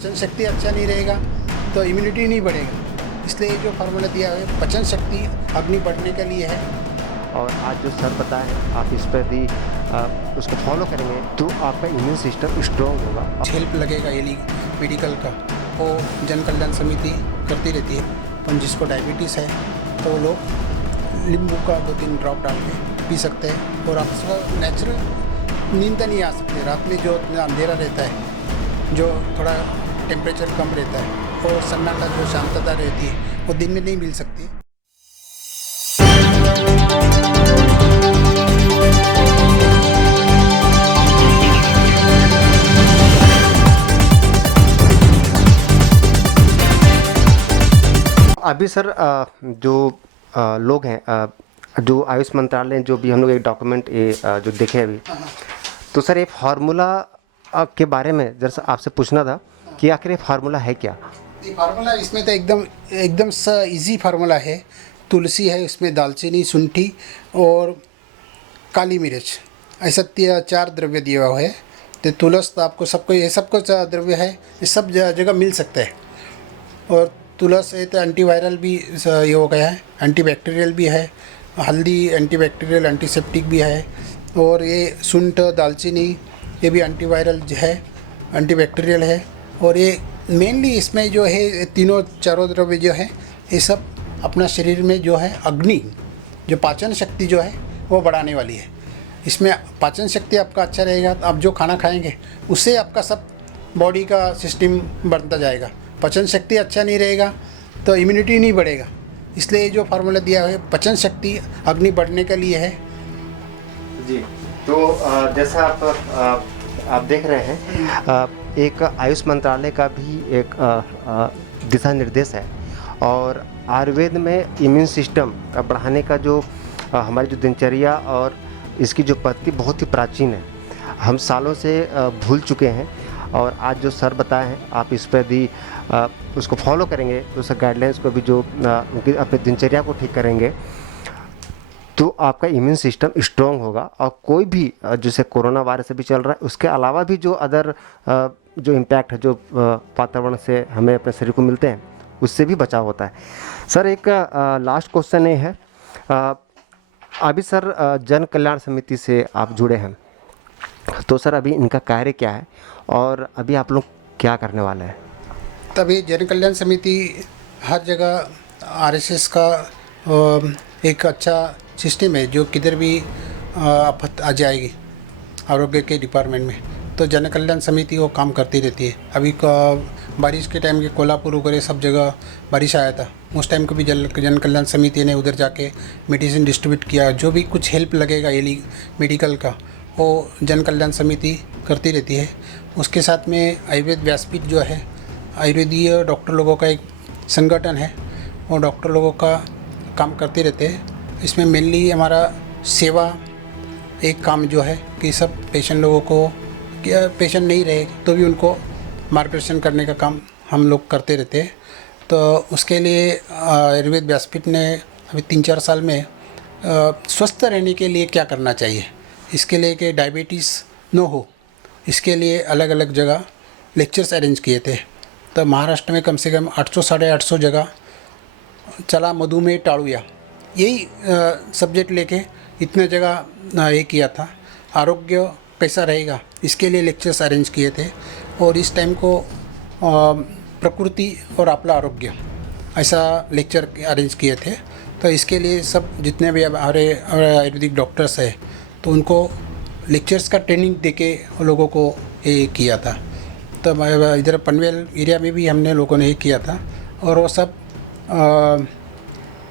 पाचन शक्ति अच्छा नहीं रहेगा तो इम्यूनिटी नहीं बढ़ेगा, इसलिए जो फार्मूला दिया है पाचन शक्ति अग्नि बढ़ने के लिए है। और आज जो सर बताए हैं आप इस पर भी उसको फॉलो करेंगे तो आपका इम्यून सिस्टम स्ट्रॉन्ग होगा। हेल्प लगेगा ये मेडिकल का, वो जन कल्याण समिति करती रहती है। पर जिसको डायबिटीज़ है तो वो लोग नींबू का 2-3 ड्रॉप डाल के पी सकते हैं और आपको नेचुरल नींद नहीं आ सकती। रात में जो अंधेरा रहता है, जो थोड़ा टेम्परेचर कम रहता है और सन्नाटा जो शांतता रहती है वो दिन में नहीं मिल सकती। अभी सर जो लोग हैं जो आयुष मंत्रालय जो भी हम लोग एक डॉक्यूमेंट जो देखे अभी, तो सर ये फार्मूला के बारे में जरा आपसे पूछना था कि आखिर ये फार्मूला है क्या? ये फार्मूला इसमें तो एकदम इजी फार्मूला है। तुलसी है, इसमें दालचीनी, शुंठी और काली मिर्च, ऐसा 4 द्रव्य दिया हुआ है। तो तुलस तो आपको सबको ये सबको द्रव्य है, ये सब जगह मिल सकता है। और तुलस है तो एंटीवायरल भी ये हो गया है, एंटीबैक्टीरियल भी है। हल्दी एंटीबैक्टीरियल एंटीसेप्टिक भी है। और ये शुंठ दालचीनी ये भी एंटीवायरल है, एंटीबैक्टीरियल है। और ये मेनली इसमें जो है ये तीनों चारों द्रव्य जो है ये सब अपना शरीर में जो है अग्नि, जो पाचन शक्ति जो है वो बढ़ाने वाली है। इसमें पाचन शक्ति आपका अच्छा रहेगा तो आप जो खाना खाएंगे उससे आपका सब बॉडी का सिस्टम बढ़ता जाएगा। पाचन शक्ति अच्छा नहीं रहेगा तो इम्यूनिटी नहीं बढ़ेगा, इसलिए जो फार्मूला दिया है पाचन शक्ति अग्नि बढ़ने के लिए है। जी, तो जैसा आप देख रहे हैं एक आयुष मंत्रालय का भी एक दिशा निर्देश है। और आयुर्वेद में इम्यून सिस्टम का बढ़ाने का जो हमारी जो दिनचर्या और इसकी जो पद्धति बहुत ही प्राचीन है, हम सालों से भूल चुके हैं। और आज जो सर बताए हैं आप इस पर भी उसको फॉलो करेंगे, उस गाइडलाइंस को भी जो उनकी अपनी दिनचर्या को ठीक करेंगे तो आपका इम्यून सिस्टम स्ट्रॉन्ग होगा। और कोई भी जैसे कोरोना वायरस अभी चल रहा है उसके अलावा भी जो अदर जो इम्पैक्ट है जो वातावरण से हमें अपने शरीर को मिलते हैं उससे भी बचाव होता है। सर एक लास्ट क्वेश्चन ये है, अभी सर जन कल्याण समिति से आप जुड़े हैं, तो सर अभी इनका कार्य क्या है और अभी आप लोग क्या करने वाले हैं? तभी जन कल्याण समिति हर जगह आरएसएस का एक अच्छा सिस्टम है जो किधर भी आफत आ जाएगी आरोग्य के डिपार्टमेंट में तो जन कल्याण समिति वो काम करती रहती है। अभी बारिश के टाइम के कोल्हापुर वगैरह सब जगह बारिश आया था, उस टाइम को भी जन कल्याण समिति ने उधर जाके मेडिसिन डिस्ट्रीब्यूट किया। जो भी कुछ हेल्प लगेगा ये मेडिकल का वो जन कल्याण समिति करती रहती है। उसके साथ में आयुर्वेद व्यासपीठ जो है आयुर्वेदीय डॉक्टर लोगों का एक संगठन है, वो डॉक्टर लोगों का काम करते रहते हैं। इसमें मेनली हमारा सेवा एक काम जो है कि सब पेशेंट लोगों को, क्या पेशेंट नहीं रहे तो भी उनको मार्गदर्शन करने का काम हम लोग करते रहते हैं। तो उसके लिए आयुर्वेद व्यासपीठ ने अभी 3-4 साल में स्वस्थ रहने के लिए क्या करना चाहिए, इसके लिए कि डायबिटीज़ न हो, इसके लिए अलग अलग जगह लेक्चर्स अरेंज किए थे। तो महाराष्ट्र में कम से कम 800-850 जगह चला मधुमेह टाळूया, यही सब्जेक्ट लेके इतने जगह ये किया था। आरोग्य कैसा रहेगा इसके लिए लेक्चर्स अरेंज किए थे। और इस टाइम को प्रकृति और आपला आरोग्य ऐसा लेक्चर अरेंज किए थे। तो इसके लिए सब जितने भी हमारे आयुर्वेदिक डॉक्टर्स हैं तो उनको लेक्चर्स का ट्रेनिंग देके लोगों को ये किया था। तो इधर पनवेल एरिया में भी हमने लोगों ने ये किया था। और वो सब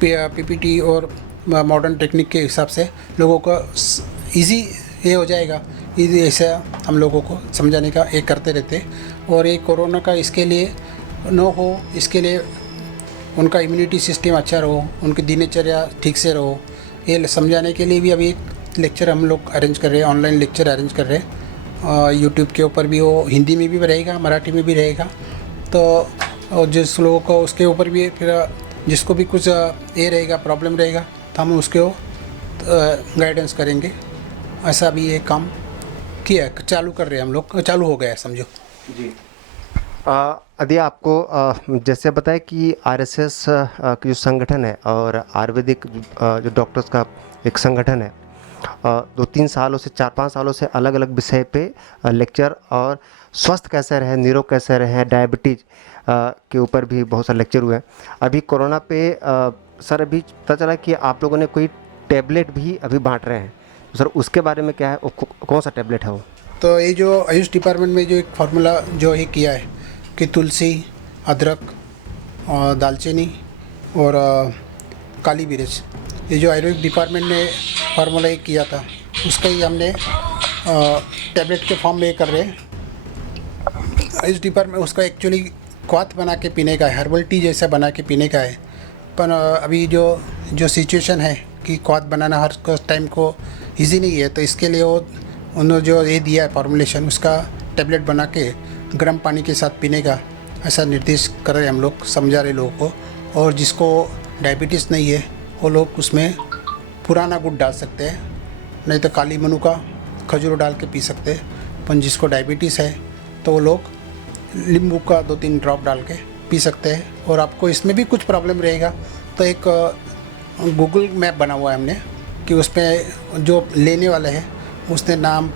पीपीटी और मॉडर्न टेक्निक के हिसाब से लोगों को इजी ये हो जाएगा, इजी ऐसा हम लोगों को समझाने का ये करते रहते। और ये कोरोना का इसके लिए न हो, इसके लिए उनका इम्यूनिटी सिस्टम अच्छा रहो, उनकी दिनचर्या ठीक से रहो, ये समझाने के लिए भी अभी एक लेक्चर हम लोग अरेंज कर रहे हैं, ऑनलाइन लेक्चर अरेंज कर रहे हैं। यूट्यूब के ऊपर भी वो हिंदी में भी रहेगा, मराठी में भी रहेगा। तो जिस लोगों को उसके ऊपर भी फिर जिसको भी कुछ ये रहेगा, प्रॉब्लम रहेगा तो हम उसको गाइडेंस करेंगे। ऐसा भी ये काम किया चालू कर रहे हैं हम लोग, चालू हो गया समझो। जी, यदि आपको जैसे बताया कि आरएसएस की जो संगठन है और आयुर्वेदिक जो डॉक्टर्स का एक संगठन है, 2-3 सालों से 4-5 सालों से अलग अलग विषय पे लेक्चर और स्वस्थ कैसे रहे, निरोग कैसे रहे, डायबिटीज़ के ऊपर भी बहुत सारे लेक्चर हुए हैं। अभी कोरोना पे सर अभी पता चला कि आप लोगों ने कोई टैबलेट भी अभी बांट रहे हैं, तो सर उसके बारे में क्या है, वो कौन सा टैबलेट है वो? तो ये जो आयुष डिपार्टमेंट में जो एक फार्मूला जो ये किया है कि तुलसी, अदरक और दालचीनी और काली मिर्च, ये जो आयुर्वेद डिपार्टमेंट ने फार्मूला ये किया था उसका ही हमने टैबलेट के फॉर्म में कर रहे हैं। आयुष डिपार्टमेंट उसका एक्चुअली क्वाथ बना के पीने का है, हर्बल टी जैसा बना के पीने का है, पर अभी जो सिचुएशन है कि क्वाथ बनाना हर टाइम को इजी नहीं है, तो इसके लिए वो उन्होंने जो ये दिया है फॉर्मुलेशन, उसका टैबलेट बना के गर्म पानी के साथ पीने का ऐसा निर्देश कर रहे हैं हम लोग, समझा रहे लोगों को। और जिसको डायबिटीज़ नहीं है वो लोग उसमें पुराना गुड़ डाल सकते हैं, नहीं तो काली मनुका खजूर डाल के पी सकते हैं। पर जिसको डायबिटीज़ है तो वो लोग नींबू का 2-3 ड्रॉप डाल के पी सकते हैं। और आपको इसमें भी कुछ प्रॉब्लम रहेगा तो एक गूगल मैप बना हुआ है हमने कि उसमें जो लेने वाले हैं उसने नाम,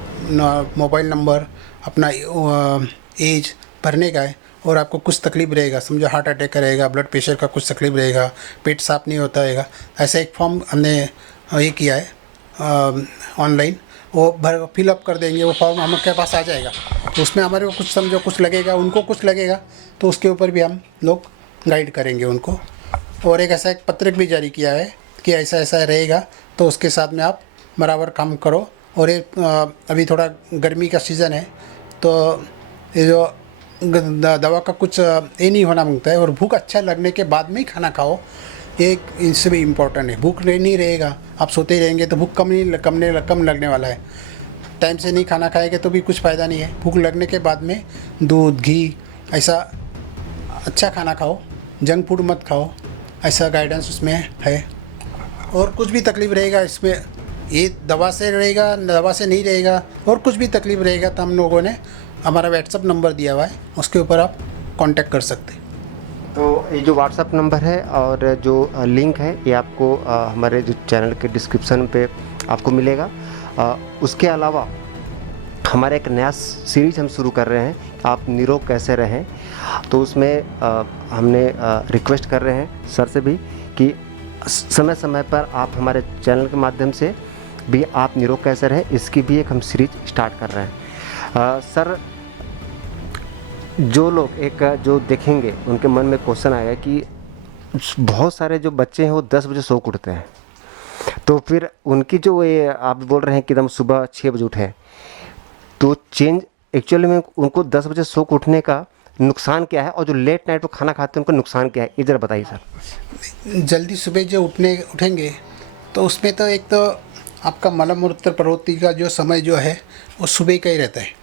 मोबाइल नंबर, अपना एज भरने का है। और आपको कुछ तकलीफ रहेगा, समझो हार्ट अटैक का रहेगा, ब्लड प्रेशर का कुछ तकलीफ रहेगा, पेट साफ नहीं होता रहेगा, ऐसा एक फॉर्म हमने ये किया है ऑनलाइन, वो भर फिलअप कर देंगे, वो फॉर्म हमारे पास आ जाएगा। तो उसमें हमारे को कुछ समझो कुछ लगेगा, उनको कुछ लगेगा, तो उसके ऊपर भी हम लोग गाइड करेंगे उनको। और एक ऐसा एक पत्रक भी जारी किया है कि ऐसा ऐसा रहेगा, तो उसके साथ में आप बराबर काम करो। और ये अभी थोड़ा गर्मी का सीज़न है, तो ये जो दवा का कुछ ये नहीं होना मांगता है। और भूख अच्छा लगने के बाद में ही खाना खाओ, ये इससे भी इम्पोर्टेंट है। भूख नहीं रहेगा, आप सोते ही रहेंगे तो भूख कम लगने वाला है। टाइम से नहीं खाना खाएंगे तो भी कुछ फ़ायदा नहीं है। भूख लगने के बाद में दूध, घी ऐसा अच्छा खाना खाओ, जंक फूड मत खाओ, ऐसा गाइडेंस उसमें है। और कुछ भी तकलीफ़ रहेगा इसमें, ये दवा से रहेगा, दवा से नहीं रहेगा, और कुछ भी तकलीफ़ रहेगा तो हम लोगों ने हमारा व्हाट्सअप नंबर दिया हुआ है, उसके ऊपर आप कांटेक्ट कर सकते हैं। तो ये जो व्हाट्सअप नंबर है और जो लिंक है ये आपको हमारे जो चैनल के डिस्क्रिप्शन पे आपको मिलेगा। उसके अलावा हमारा एक नया सीरीज हम शुरू कर रहे हैं, आप निरोग कैसे रहें। तो उसमें हमने रिक्वेस्ट कर रहे हैं सर से भी कि समय समय पर आप हमारे चैनल के माध्यम से भी आप निरोग कैसे रहें, इसकी भी एक हम सीरीज स्टार्ट कर रहे हैं। सर, जो लोग जो देखेंगे उनके मन में क्वेश्चन आएगा कि बहुत सारे जो बच्चे हैं वो 10 बजे सो के उठते हैं, तो फिर उनकी जो ये आप बोल रहे हैं कि एकदम सुबह 6 बजे उठे, तो चेंज एक्चुअली में उनको 10 बजे सो के उठने का नुकसान क्या है, और जो लेट नाइट को खाना खाते हैं उनका नुकसान क्या है, ये ज़रा बताइए सर। जल्दी सुबह जो उठेंगे तो उसमें तो एक तो आपका मल मूत्र प्रवृत्ति का जो समय जो है वो सुबह का ही रहता है।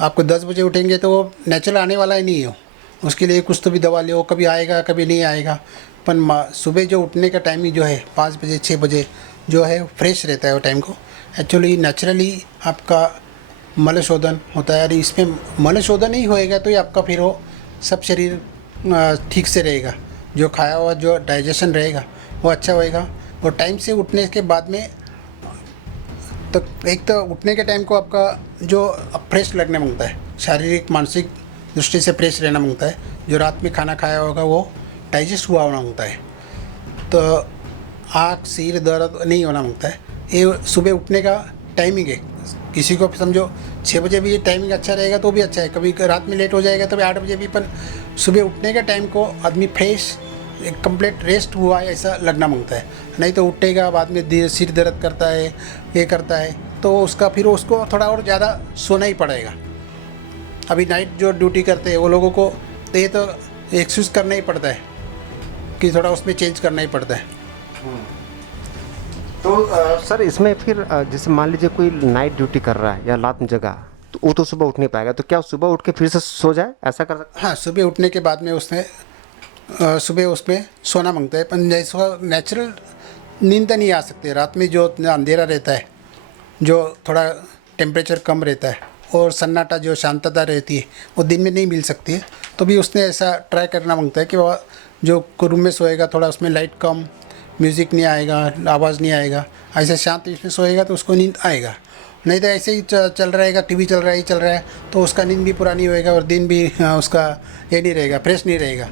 आपको 10 बजे उठेंगे तो वो नेचुरल आने वाला ही नहीं हो, उसके लिए कुछ तो भी दवा ले, कभी आएगा कभी नहीं आएगा। पर सुबह जो उठने का टाइमिंग जो है 5 बजे 6 बजे जो है फ्रेश रहता है वो टाइम को। एक्चुअली नेचुरली आपका मल शोधन होता है, और इसमें मल शोधन ही होएगा तो ही आपका फिर वो सब शरीर ठीक से रहेगा, जो खाया हुआ जो डाइजेशन रहेगा वो अच्छा होएगा। और टाइम से उठने के बाद में तो एक तो उठने के टाइम को आपका जो फ्रेश लगने मांगता है, शारीरिक मानसिक दृष्टि से फ्रेश रहना मांगता है। जो रात में खाना खाया होगा वो डाइजेस्ट हुआ होना मांगता है, तो आँख सिर दर्द नहीं होना मांगता है। ये सुबह उठने का टाइमिंग है। किसी को समझो 6 बजे भी ये टाइमिंग अच्छा रहेगा तो भी अच्छा है, कभी रात में लेट हो जाएगा तो भी 8 बजे भी, पर सुबह उठने का टाइम को आदमी फ्रेश एक कंप्लीट रेस्ट हुआ है ऐसा लगना मांगता है। नहीं तो उठेगा बाद में सिर दर्द करता है, ये करता है, तो उसका फिर उसको थोड़ा और ज़्यादा सोना ही पड़ेगा। अभी नाइट जो ड्यूटी करते हैं वो लोगों को तो ये तो एक्सक्यूज़ करना ही पड़ता है कि थोड़ा उसमें चेंज करना ही पड़ता है। तो सर इसमें फिर जैसे मान लीजिए कोई नाइट ड्यूटी कर रहा है या रात में जगह, तो वो तो सुबह उठ नहीं पाएगा, तो क्या सुबह उठ के फिर से सो जाए, ऐसा कर सकते? हाँ, सुबह उठने के बाद में उसमें सुबह उसमें सोना मांगता है, पर जैसा नेचुरल नींद नहीं आ सकती। रात में जो अंधेरा रहता है, जो थोड़ा टेम्परेचर कम रहता है, और सन्नाटा जो शांतता रहती है वो दिन में नहीं मिल सकती है। तो भी उसने ऐसा ट्राई करना मांगता है कि वह जो रूम में सोएगा थोड़ा उसमें लाइट कम, म्यूज़िक नहीं आएगा, आवाज़ नहीं आएगा, ऐसे शांत इसमें सोएगा तो उसको नींद आएगा। नहीं तो ऐसे ही चल रहेगा, टीवी चल रहा है तो उसका नींद भी पूरा नहीं होएगा और दिन भी उसका ये नहीं रहेगा, फ्रेश नहीं रहेगा।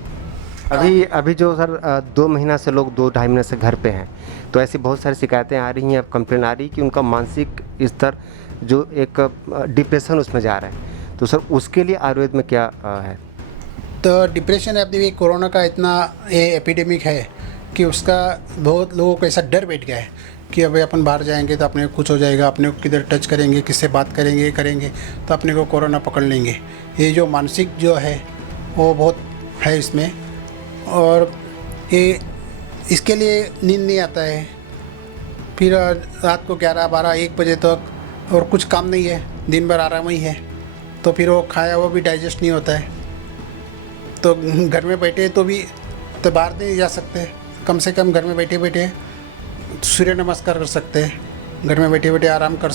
अभी जो सर 2 महीना से लोग 2-2.5 महीने से घर पे हैं, तो ऐसी बहुत सारी शिकायतें आ रही हैं, अब कंप्लेन आ रही है कि उनका मानसिक स्तर जो एक डिप्रेशन उसमें जा रहा है, तो सर उसके लिए आयुर्वेद में क्या है? तो डिप्रेशन अब देखिए कोरोना का इतना ये एपिडेमिक है कि उसका बहुत लोगों को ऐसा डर बैठ गया है कि अभी अपन बाहर जाएंगे तो अपने को कुछ हो जाएगा, अपने को किधर टच करेंगे, किससे बात करेंगे तो अपने को कोरोना पकड़ लेंगे। ये जो मानसिक जो है वो बहुत है इसमें, और ये इसके लिए नींद नहीं आता है, फिर रात को 11-12-1 बजे तक और कुछ काम नहीं है, दिन भर आराम ही है, तो फिर वो खाया वो भी डाइजेस्ट नहीं होता है। तो घर में बैठे तो भी तो बाहर नहीं जा सकते, कम से कम घर में बैठे बैठे सूर्य नमस्कार कर सकते हैं, घर में बैठे बैठे आराम कर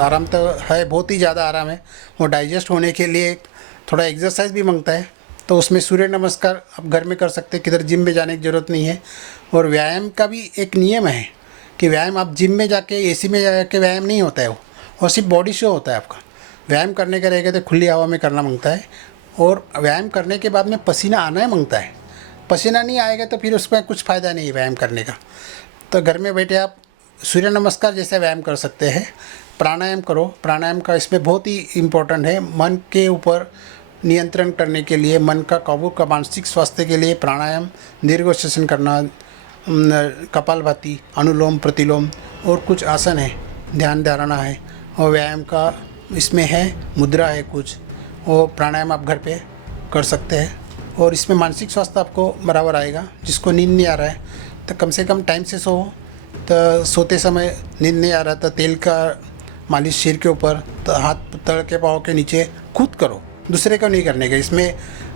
आराम तो है, बहुत ही ज़्यादा आराम है। वो डाइजेस्ट होने के लिए थोड़ा एक्सरसाइज भी मांगता है, तो उसमें सूर्य नमस्कार आप घर में कर सकते हैं, किधर जिम में जाने की ज़रूरत नहीं है। और व्यायाम का भी एक नियम है कि व्यायाम आप जिम में जाके एसी में जाके व्यायाम नहीं होता है, वो सिर्फ बॉडी शो होता है आपका। व्यायाम करने का रहेगा तो खुली हवा में करना मांगता है, और व्यायाम करने के बाद में पसीना आना ही मांगता है। पसीना नहीं आएगा तो फिर उसमें कुछ फ़ायदा नहीं है व्यायाम करने का। तो घर में बैठे आप सूर्य नमस्कार जैसे व्यायाम कर सकते हैं, प्राणायाम करो। प्राणायाम का इसमें बहुत ही इम्पोर्टेंट है, मन के ऊपर नियंत्रण करने के लिए, मन का काबू का मानसिक स्वास्थ्य के लिए प्राणायाम, दीर्घ श्वसन करना, कपालभाति, अनुलोम प्रतिलोम और कुछ आसन है, ध्यान धारणा है, और व्यायाम का इसमें है, मुद्रा है कुछ, वो प्राणायाम आप घर पे कर सकते हैं। और इसमें मानसिक स्वास्थ्य आपको बराबर आएगा। जिसको नींद नहीं आ रहा है तो कम से कम टाइम से सो, तो सोते समय नींद नहीं आ रहा तो तेल का मालिश सिर के ऊपर, तो हाथ तड़ के पाँव के नीचे खुद करो, दूसरे को नहीं करने का। इसमें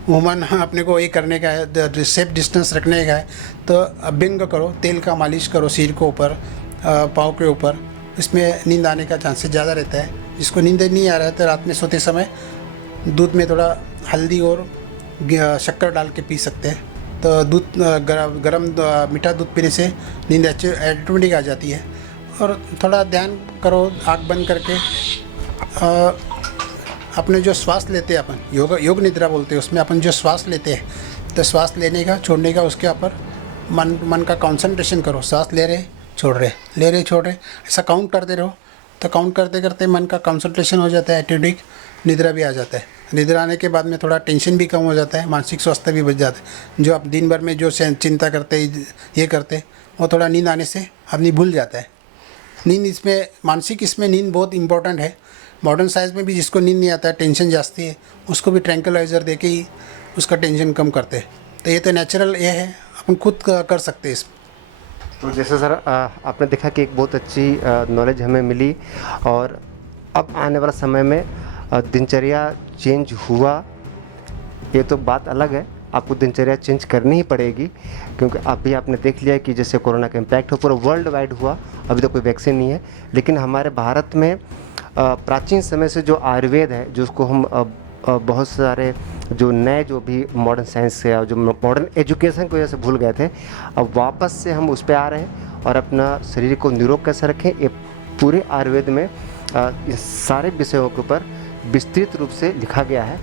वुमन अपने को ये करने का है, सेफ डिस्टेंस रखने का है, तो अभ्यंग करो, तेल का मालिश करो सिर के ऊपर, पाँव के ऊपर, इसमें नींद आने का चांसेस ज़्यादा रहता है। जिसको नींद नहीं आ रहा है तो रात में सोते समय दूध में थोड़ा हल्दी और शक्कर डाल के पी सकते हैं, तो दूध गरम मीठा दूध पीने से नींद ऑटोमेटिक आ जाती है। और थोड़ा ध्यान करो आँख बंद करके, अपने जो श्वास लेते हैं अपन, योग निद्रा बोलते हैं, उसमें अपन जो श्वास लेते हैं तो श्वास लेने का छोड़ने का उसके ऊपर मन का कंसंट्रेशन करो। सांस ले रहे छोड़ रहे ऐसा काउंट करते रहो, तो काउंट करते करते मन का कंसंट्रेशन हो जाता है, ऑटोमेटिक निद्रा भी आ जाता है। निद्रा आने के बाद में थोड़ा टेंशन भी कम हो जाता है, मानसिक स्वास्थ्य भी बच जाता है। जो आप दिन भर में जो चिंता करते ये करते, वो थोड़ा नींद आने से आदमी भूल जाता है। नींद इसमें मानसिक इसमें नींद बहुत इंपॉर्टेंट है। मॉडर्न साइंस में भी जिसको नींद नहीं आता है, टेंशन जास्ती है, उसको भी ट्रैंक्विलाइज़र दे के ही उसका टेंशन कम करते हैं। तो ये तो नेचुरल ये है, अपन खुद कर सकते हैं इसमें। तो जैसे सर आपने देखा कि एक बहुत अच्छी नॉलेज हमें मिली, और अब आने वाला समय में दिनचर्या चेंज हुआ, ये तो बात अलग है, आपको दिनचर्या चेंज करनी ही पड़ेगी, क्योंकि अभी आपने देख लिया कि जैसे कोरोना का इम्पैक्ट हो पूरा वर्ल्ड वाइड हुआ, अभी तो कोई वैक्सीन नहीं है। लेकिन हमारे भारत में प्राचीन समय से जो आयुर्वेद है, जो उसको हम बहुत सारे जो नए जो भी मॉडर्न साइंस से और जो मॉडर्न एजुकेशन की वजह से भूल गए थे, अब वापस से हम उस पर आ रहे हैं। और अपना शरीर को निरोग कैसे रखें, ये पूरे आयुर्वेद में इस सारे विषयों के ऊपर विस्तृत रूप से लिखा गया है।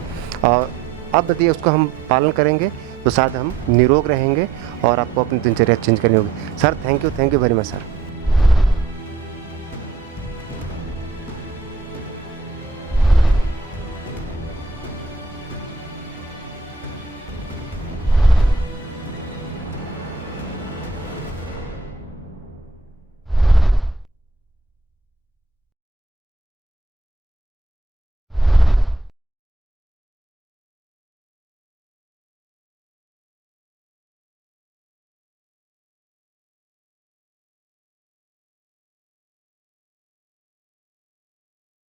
और अब यदि उसको हम पालन करेंगे तो शायद हम निरोग रहेंगे और आपको अपनी दिनचर्या चेंज करनी होगी। Sir thank you very much sir.